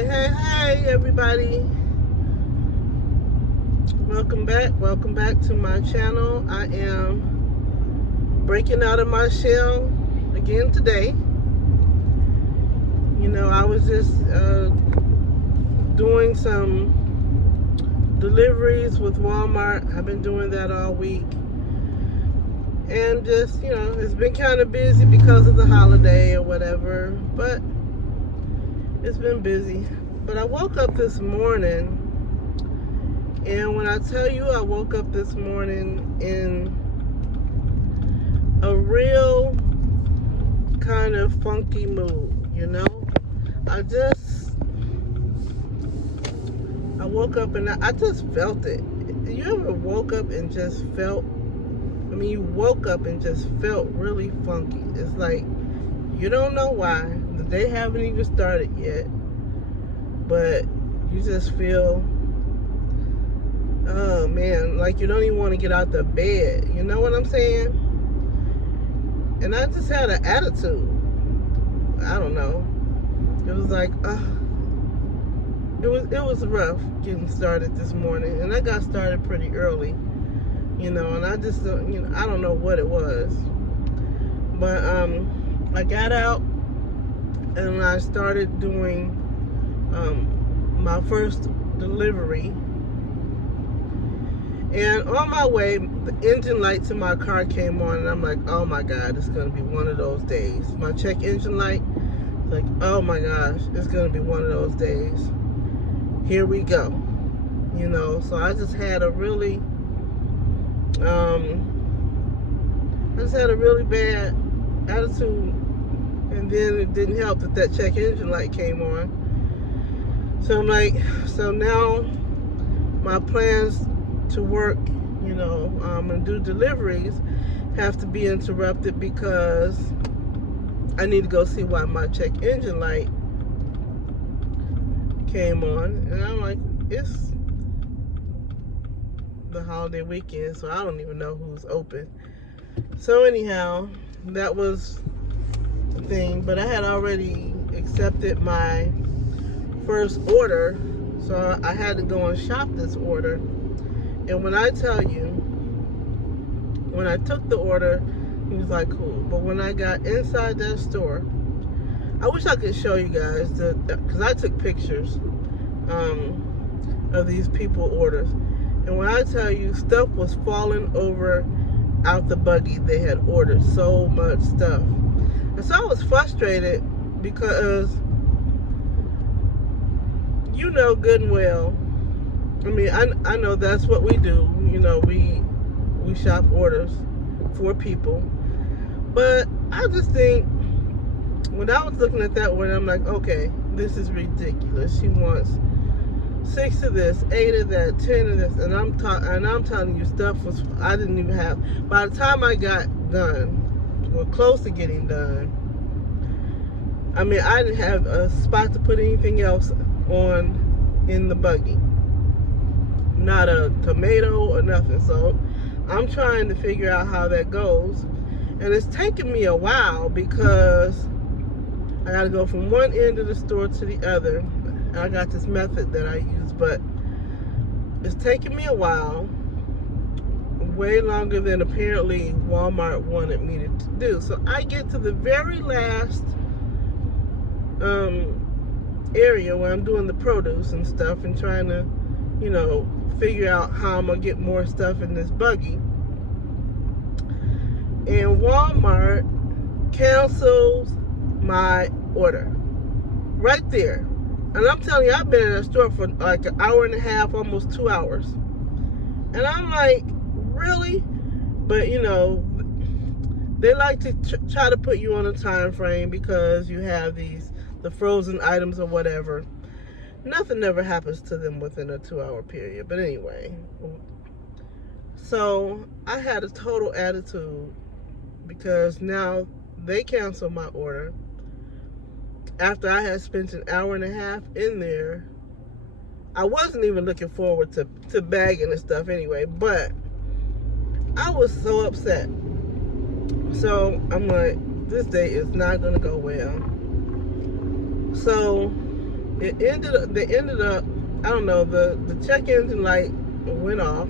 Hey, everybody. Welcome back to my channel. I am breaking out of my shell again today. You know, I was just doing some deliveries with Walmart. I've been doing that all week. And just, you know, it's been kind of busy because of the holiday or whatever, but it's been busy. But I woke up this morning, and when I tell you I woke up this morning in a real kind of funky mood, you know? I woke up and I just felt it. You ever woke up and just felt, you woke up and just felt really funky. It's like, you don't know why. The day haven't even started yet. But you just feel, oh man, like you don't even want to get out the bed. You know what I'm saying? And I just had an attitude. I don't know. It was like, it was rough getting started this morning. And I got started pretty early. You know, and I just, I don't know what it was. But I got out and I started doing my first delivery. And on my way, the engine lights in my car came on, and I'm like, oh my God, it's going to be one of those days. My check engine light, like, oh my gosh, it's going to be one of those days. Here we go. You know, so I just had a really, bad attitude, and then it didn't help that check engine light came on. So I'm like, so now my plans to work, you know, and do deliveries have to be interrupted because I need to go see why my check engine light came on. And I'm like, it's the holiday weekend, so I don't even know who's open. So anyhow, that was the thing. But I had already accepted my first order, so I had to go and shop this order. And when I tell you, when I took the order, he was like, cool. But when I got inside that store, I wish I could show you guys, because I took pictures of these people orders. And when I tell you, stuff was falling over out the buggy. They had ordered so much stuff. And so I was frustrated because, you know good and well, I know that's what we do. You know, we shop orders for people. But I just think, when I was looking at that order, I'm like, okay, this is ridiculous. She wants 6 of this, 8 of that, 10 of this, and I'm telling you, stuff was, I didn't even have. By the time I got done, or close to getting done, I didn't have a spot to put anything else on in the buggy. Not a tomato or nothing. So I'm trying to figure out how that goes, and it's taking me a while because I got to go from one end of the store to the other. And I got this method that I use, but it's taking me a while, way longer than apparently Walmart wanted me to do. So I get to the very last area where I'm doing the produce and stuff and trying to, you know, figure out how I'm gonna get more stuff in this buggy. And Walmart cancels my order right there. And I'm telling you, I've been in a store for like an hour and a half, almost 2 hours. And I'm like, really? But you know, they like to try to put you on a time frame because you have the frozen items or whatever. Nothing ever happens to them within a 2-hour period. But anyway, so I had a total attitude because now they canceled my order after I had spent an hour and a half in there. I wasn't even looking forward to bagging and stuff anyway, but I was so upset. So I'm like, this day is not gonna go well. So They ended up, I don't know, the check engine light went off,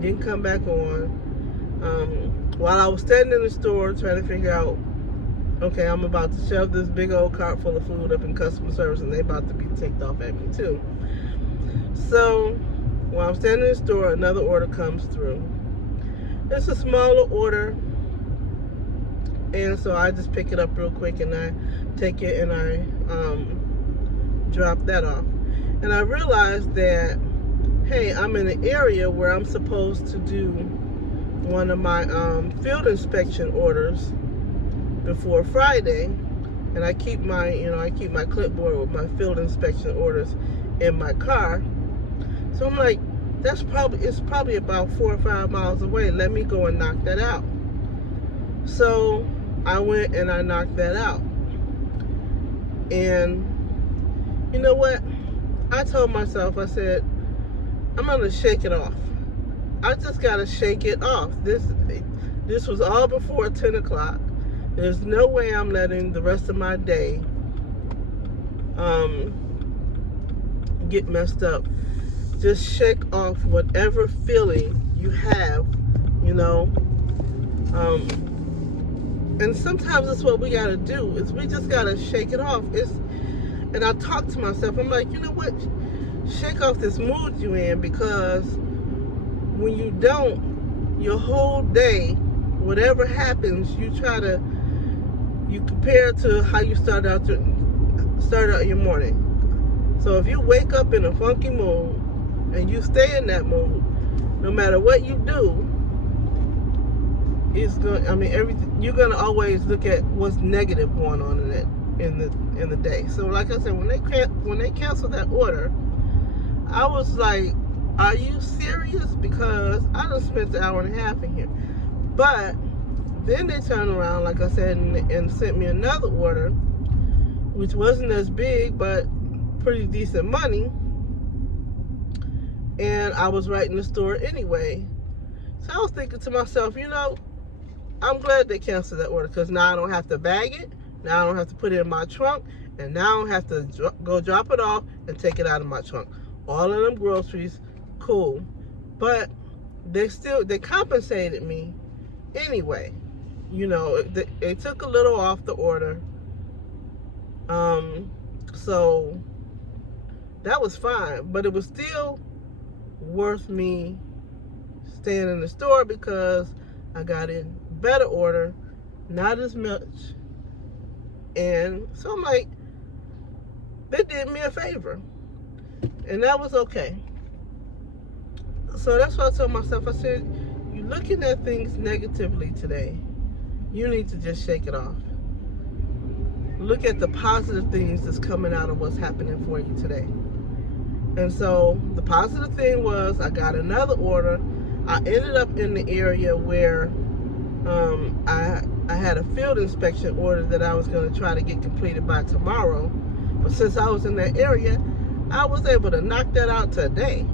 didn't come back on. While I was standing in the store trying to figure out, okay, I'm about to shove this big old cart full of food up in customer service, and they about to be ticked off at me too. So while I'm standing in the store, another order comes through. It's a smaller order, and so I just pick it up real quick, and I take it and I drop that off. And I realized that, hey, I'm in an area where I'm supposed to do one of my field inspection orders before Friday, and I keep my clipboard with my field inspection orders in my car. So I'm like, it's probably about 4 or 5 miles away. Let me go and knock that out. So I went and I knocked that out. And you know what? I told myself, I said, I'm gonna shake it off. I just gotta shake it off. This was all before 10 o'clock. There's no way I'm letting the rest of my day get messed up. Just shake off whatever feeling you have, you know. And sometimes that's what we gotta do, is we just gotta shake it off. And I talk to myself, I'm like, you know what? Shake off this mood you in, because when you don't, your whole day, whatever happens, you compare it to how you start out your morning. So if you wake up in a funky mood and you stay in that mood, no matter what you do, everything, you're gonna always look at what's negative going on in the day. So like I said, when they canceled that order, I was like, are you serious? Because I just spent an hour and a half in here. But then they turned around, like I said, and sent me another order, which wasn't as big, but pretty decent money. And I was right in the store anyway. So I was thinking to myself, you know, I'm glad they canceled that order, because now I don't have to bag it. Now I don't have to put it in my trunk. And now I don't have to go drop it off and take it out of my trunk. All of them groceries, cool. But they compensated me anyway. You know, they took a little off the order. So that was fine. But it was still worth me staying in the store, because I got a better order, not as much. And so I'm like, they did me a favor. And that was okay. So that's what I told myself. I said, you're looking at things negatively today. You need to just shake it off. Look at the positive things that's coming out of what's happening for you today. And so the positive thing was, I got another order. I ended up in the area where I had a field inspection order that I was going to try to get completed by tomorrow. But since I was in that area, I was able to knock that out today,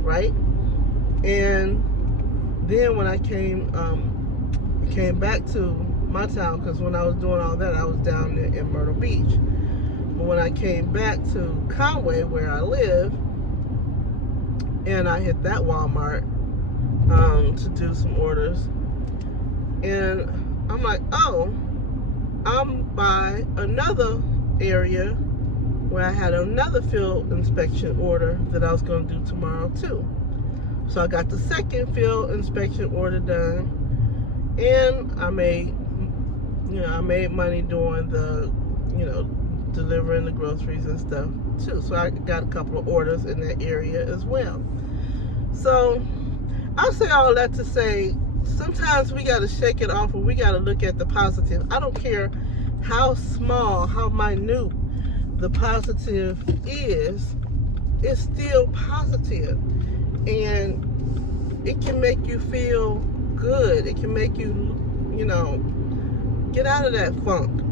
right? And then when I came back to my town, because when I was doing all that, I was down there in Myrtle Beach. But when I came back to Conway, where I live, and I hit that Walmart to do some orders, and I'm like, oh, I'm by another area where I had another field inspection order that I was going to do tomorrow too. So I got the second field inspection order done, and I made money doing the, delivering the groceries and stuff too. So I got a couple of orders in that area as well. So I say all that to say, sometimes we got to shake it off, and we got to look at the positive. I don't care how small, how minute the positive is, it's still positive. And it can make you feel good. It can make you, get out of that funk.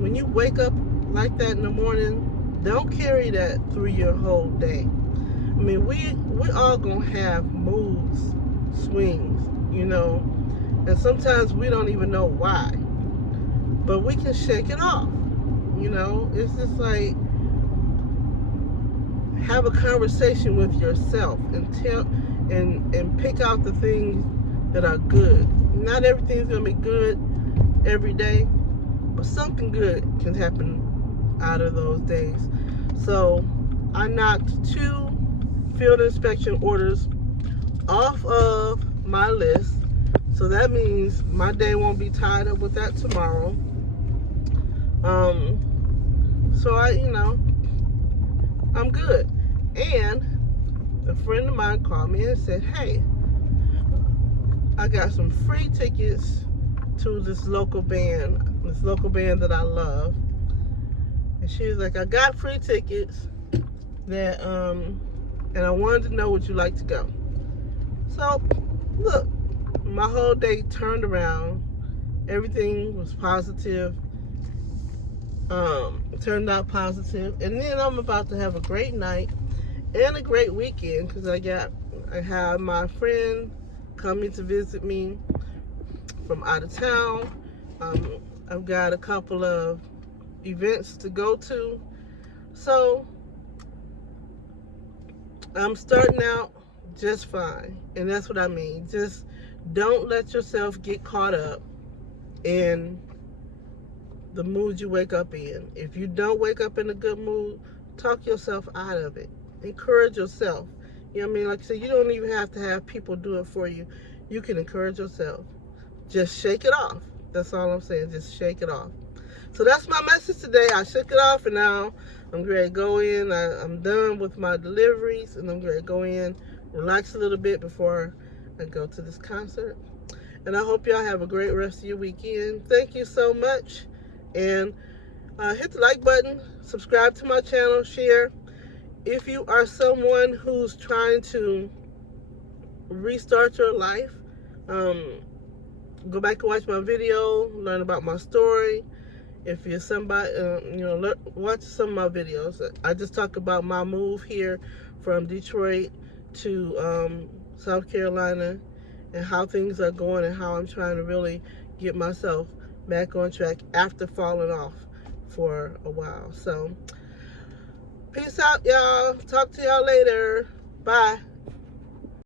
When you wake up like that in the morning, don't carry that through your whole day. I mean, we all gonna have moods, swings, and sometimes we don't even know why. But we can shake it off. It's just like, have a conversation with yourself and pick out the things that are good. Not everything's gonna be good every day, but something good can happen out of those days. So I knocked 2 field inspection orders off of my list. So that means my day won't be tied up with that tomorrow. So I'm good. And a friend of mine called me and said, hey, I got some free tickets to this local band that I love. And she was like, I got free tickets that and I wanted to know, would you like to go? So look, my whole day turned around. Everything was positive. Turned out positive. And then I'm about to have a great night and a great weekend because I have my friend coming to visit me from out of town. I've got a couple of events to go to. So I'm starting out just fine. And that's what I mean. Just don't let yourself get caught up in the mood you wake up in. If you don't wake up in a good mood, talk yourself out of it. Encourage yourself. You know what I mean? Like I said, you don't even have to have people do it for you. You can encourage yourself. Just shake it off. That's all I'm saying. Just shake it off. So that's my message today. I shook it off, and now I'm ready to go in. I'm done with my deliveries, and I'm ready to go in, relax a little bit before I go to this concert. And I hope y'all have a great rest of your weekend. Thank you so much. And hit the like button, subscribe to my channel, share. If you are someone who's trying to restart your life, go back and watch my video, learn about my story. If you're somebody, watch some of my videos. I just talk about my move here from Detroit to South Carolina and how things are going and how I'm trying to really get myself back on track after falling off for a while. So peace out, y'all. Talk to y'all later. Bye.